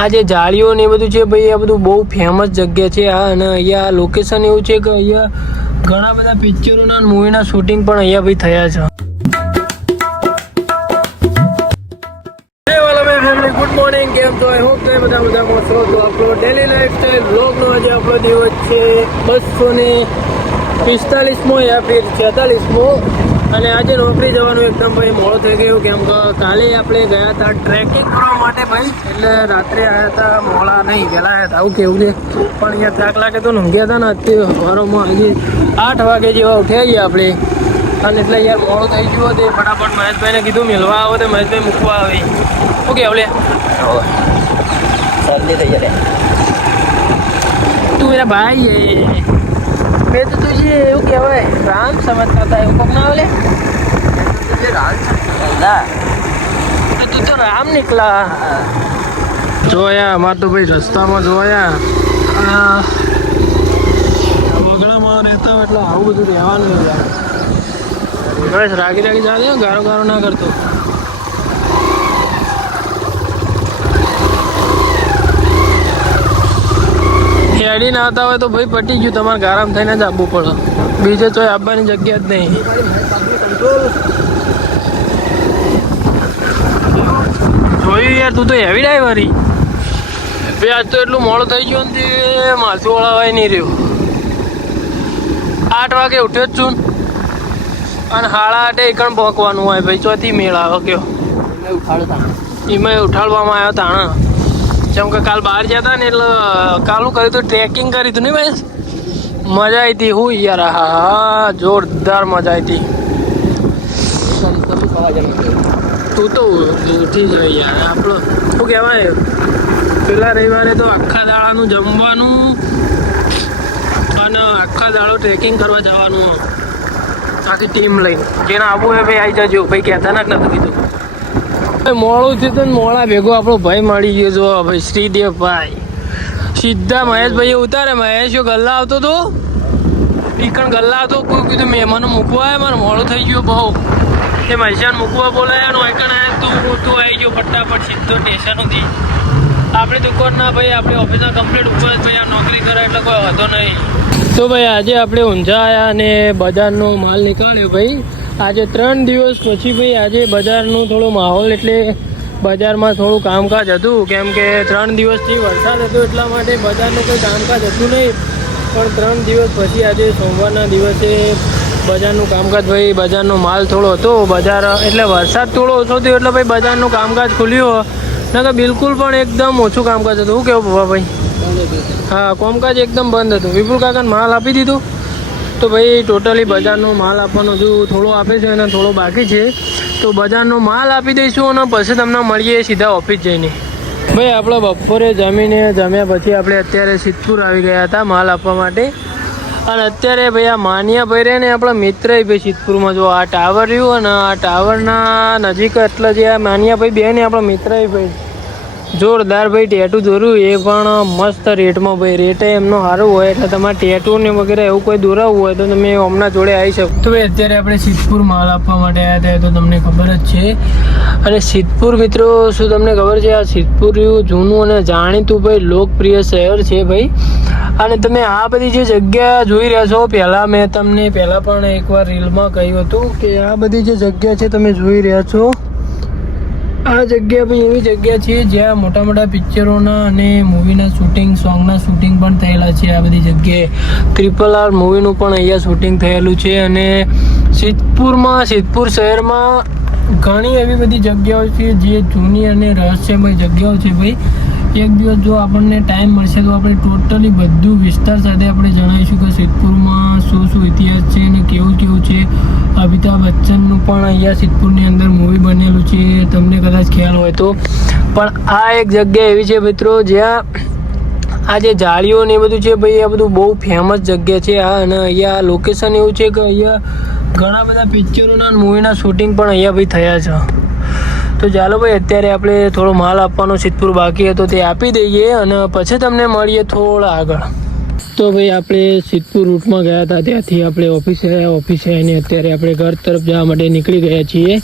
આ જે જાળીઓ ને એ બધું છે ભાઈ, આ બધું બહુ ફેમસ જગ્યા છે આ. અને અહીંયા લોકેશન એવું છે કે અહીંયા ઘણા બધા પિક્ચરોના મૂવીના શૂટિંગ પણ અહીંયા ભાઈ થયા છે. ગુડ મોર્નિંગ, કેમ છો? આઈ હોપ તમે બધા મજામાં છો. તો આપણો ડેલી લાઈફસ્ટાઈલ બ્લોગનો આજે આપણો દિવસ છે 245મો યા ફિર 46મો. અને આજે નોકરી જવાનું એકદમ ભાઈ મોડો થઈ ગયો, કેમ કે કાલે આપણે ગયા હતા ટ્રેકિંગ કરવા માટે ભાઈ. એટલે રાત્રે આવ્યા હતા, મોડા નહીં વહેલા આવ્યા હતા, આવું કેવું છે. પણ અહીંયા થાક લાગે તો ઊંઘ્યા હતા ને. અત્યારે સવારમાં આજે 8 વાગે જેવા ઉઠ્યા ગયા આપણે. અને એટલે યાર મોડો થઈ ગયો તે ફટાફટ મહેશભાઈને કીધું મિલવા આવો, તો મહેશભાઈ મૂકવા આવે. ઓકે આવલે सर्दी થઈ જાય. તું મેરા ભાઈ હે. मैं तो तुझे એવું કહેવાય રામ સમજતા હતા, એવું કોક ના આવલે. तुझे राम समझता तो तू तो राम निकला. જોયા અમાર તો ભાઈ રસ્તામાં જોયા વગડામાં રહેતા હોય એટલે આવું બધું રહેવાનું નહીં. બસ રાગી રાગી ચાલે, ગારો ગારો ના કરતો. હેડી ના આવતા હોય તો ભાઈ પટી ગયું, તમારે ગારામ થઈને જ આવવું પડે. બીજે તો આવવાની જગ્યા જ નહીં. જોયું યાર, તું તો હેવી ડ્રાઈવર ભાઈ. આજ તો એટલું મોડું થઈ ગયું ને તે માથું વળાવાય નહીં રહ્યું. 8 વાગે ઉઠ્યો જ છું અને 8:30 એકણ પહોંચવાનું હોય ભાઈ. ચોથી મેળ આવે કયો એમાં ઉઠાડવામાં આવ્યો તાણા. જેમ કે કાલ બહાર ગયા હતા ને એટલે કાલું કર્યું હતું, ટ્રેકિંગ કરી હતું ને ભાઈ. મજા આવી હતી. હું યાર હા જોરદાર મજા આવી હતી. તું તો ઉઠી જાય યાર. આપણો શું કહેવાય, પેલા રવિવારે તો આખા દાડાનું જમવાનું અને આખા દાડો ટ્રેકિંગ કરવા જવાનું. આખી ટીમ લઈને જેને આવવું હોય ભાઈ આવી જજો ભાઈ. કહેતા ના નતું કીધું. મોડું થયું તો મોડા ભેગો આપણો ભાઈ મળી ગયો. જો ભાઈ શ્રીદેવભાઈ સીધા મહેશભાઈ ઉતારે. મહેશ ગલ્લા આવતો હતો, ઈકણ ગલ્લા આવતો. કોઈ કીધું મહેમાનો મૂકવા આવે, મારે મોડું થઈ ગયું બહુ. એ મહેશાન મૂકવા બોલાયા એકણ આવ્યા. તું આવી ગયો ફટાફટ સીધો સ્ટેશન સુધી. આપણી દુકાનના ભાઈ આપણી ઓફિસના કમ્પ્લીટ ઉપર જ ભાઈ આ નોકરી કરે એટલે કોઈ હતો નહીં. તો ભાઈ આજે આપણે ઊંઝા આવ્યા અને બજારનો માલ નીકાળ્યો ભાઈ. આજે 3 દિવસ પછી ભાઈ આજે બજારનું થોડો માહોલ, એટલે બજારમાં થોડું કામકાજ હતું. કેમ કે 3 દિવસથી વરસાદ હતો એટલા માટે બજારનું કોઈ કામકાજ હતું નહીં. પણ 3 દિવસ પછી આજે સોમવારના દિવસે બજારનું કામકાજ ભાઈ, બજારનો માલ થોડો હતો. બજાર એટલે વરસાદ થોડો ઓછો થયો એટલે ભાઈ બજારનું કામકાજ ખુલ્યું. ના કે બિલકુલ પણ એકદમ ઓછું કામકાજ હતું. શું કેવું ભાઈ? હા, કામકાજ એકદમ બંધ હતું. વિપુલ કાકાને માલ આપી દીધું. તો ભાઈ ટોટલી બજારનો માલ આપવાનો હજુ થોડો આપે છે અને થોડો બાકી છે. તો બજારનો માલ આપી દઈશું અને પછી તમને મળીએ સીધા ઓફિસ જઈને. ભાઈ આપણે બપોરે જમ્યા પછી આપણે અત્યારે સિદ્ધપુર આવી ગયા હતા માલ આપવા માટે. અને અત્યારે ભાઈ આ માનિયા ભાઈ રહે ને આપણા મિત્ર ભાઈ સિદ્ધપુરમાં. જો આ ટાવર રહ્યું અને આ ટાવરના નજીક એટલે જે આ માનિયા ભાઈ બે ને આપણા મિત્ર ભાઈ જોરદાર ભાઈ ટેટુ દોર્યું. એ પણ મસ્ત રેટમાં ભાઈ. રેટ એમનો સારું હોય એટલે તમારે ટેટુ ને વગેરે એવું કોઈ દોરાવવું હોય તો તમે હમણાં જોડે આવી શકો. તો ભાઈ અત્યારે આપણે સિદ્ધપુર માલ આપવા માટે આવ્યા હતા, તો તમને ખબર જ છે. અને સિદ્ધપુર મિત્રો શું તમને ખબર છે, આ સિદ્ધપુર જૂનું અને જાણીતું ભાઈ લોકપ્રિય શહેર છે ભાઈ. અને તમે આ બધી જે જગ્યા જોઈ રહ્યા છો, પહેલાં મેં તમને પહેલાં પણ એકવાર રીલમાં કહ્યું હતું કે આ બધી જે જગ્યા છે તમે જોઈ રહ્યા છો, આ જગ્યા ભાઈ એવી જગ્યા છે જ્યાં મોટા મોટા પિક્ચરોના અને મૂવીના શૂટિંગ, સોંગના શૂટિંગ પણ થયેલા છે. આ બધી જગ્યાએ RRR મૂવીનું પણ અહીંયા શૂટિંગ થયેલું છે. અને સિદ્ધપુર શહેરમાં ઘણી એવી બધી જગ્યાઓ છે જે જૂની અને રહસ્યમય જગ્યાઓ છે ભાઈ. એક દિવસ જો આપણને ટાઈમ મળશે તો આપણે ટોટલી બધું વિસ્તાર સાથે આપણે જણાવીશું કે સિદ્ધપુરમાં શું શું ઇતિહાસ છે અને કેવું કેવું છે. અમિતાભ બચ્ચનનું પણ અહીંયા સિદ્ધપુરની અંદર મૂવી બનેલું છે, તમને કદાચ ખ્યાલ હોય તો. પણ આ એક જગ્યા એવી છે મિત્રો જ્યાં આ જે જાળીઓ ને એ બધું છે ભાઈ, આ બધું બહુ ફેમસ જગ્યા છે આ. અને અહીંયા લોકેશન એવું છે કે અહીંયા ઘણા બધા પિક્ચરોના મૂવીના શૂટિંગ પણ અહીંયા ભાઈ થયા છે. તો ચાલો ભાઈ અત્યારે આપણે થોડો માલ આપવાનો સિદ્ધપુર બાકી હતો તે આપી દઈએ અને પછી તમને મળીએ થોડા આગળ. તો ભાઈ આપણે સિદ્ધપુર રૂટમાં ગયા હતા, ત્યાંથી આપણે ઓફિસે આવીને અત્યારે આપણે ઘર તરફ જવા માટે નીકળી ગયા છીએ.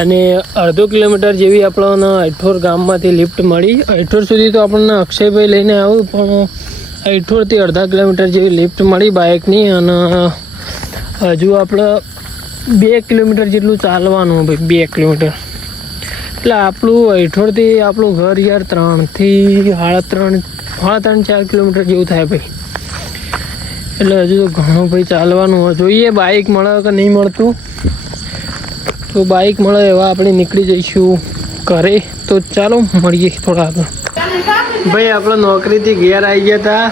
અને અડધો કિલોમીટર જેવી આપણને અઠોર ગામમાંથી લિફ્ટ મળી. અઠોર સુધી તો આપણને અક્ષયભાઈ લઈને આવ્યું, પણ અઠોરથી અડધા કિલોમીટર જેવી લિફ્ટ મળી બાઇકની. અને હજુ આપણે 2 કિલોમીટર જેટલું ચાલવાનું ભાઈ, 2 કિલોમીટર. એટલે આપણું અઠોરથી આપણું ઘર યાર 3 થી 3.5-4 કિલોમીટર જેવું થાય ભાઈ. એટલે હજુ તો ઘણું ભાઈ ચાલવાનું. જોઈએ બાઇક મળે કે નહીં મળતું. તો બાઇક મળે એવા આપણે નીકળી જઈશું ઘરે. તો ચાલો મળીએ થોડા આગળ. ભાઈ આપણે નોકરીથી ઘેર આવી ગયા હતા.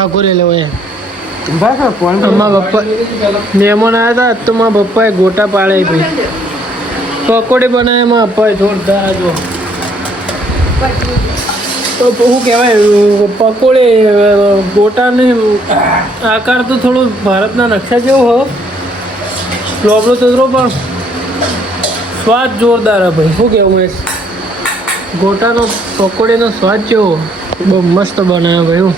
આખો રે લેવો એમ મારા પપ્પા મહેમાન આવ્યા હતા. તો મારા પપ્પાએ ગોટા પાડે ભાઈ, પકોડી બનાવે મારા પપ્પાએ જોરદાર. જો તો શું કહેવાય, પકોડી ગોટાને આકાર તો થોડો ભારતના નકશા જેવો હો, લોબડો ચતરો, પણ સ્વાદ જોરદાર હે ભાઈ. શું કહેવું મહેશ, ગોટાનો પકોડીનો સ્વાદ જેવો બહુ મસ્ત બનાવે ભાઈ.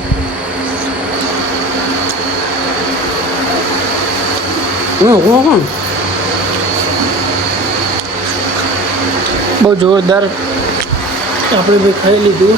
બહુ જોરદાર આપણે ભાઈ ખાઈ લીધું.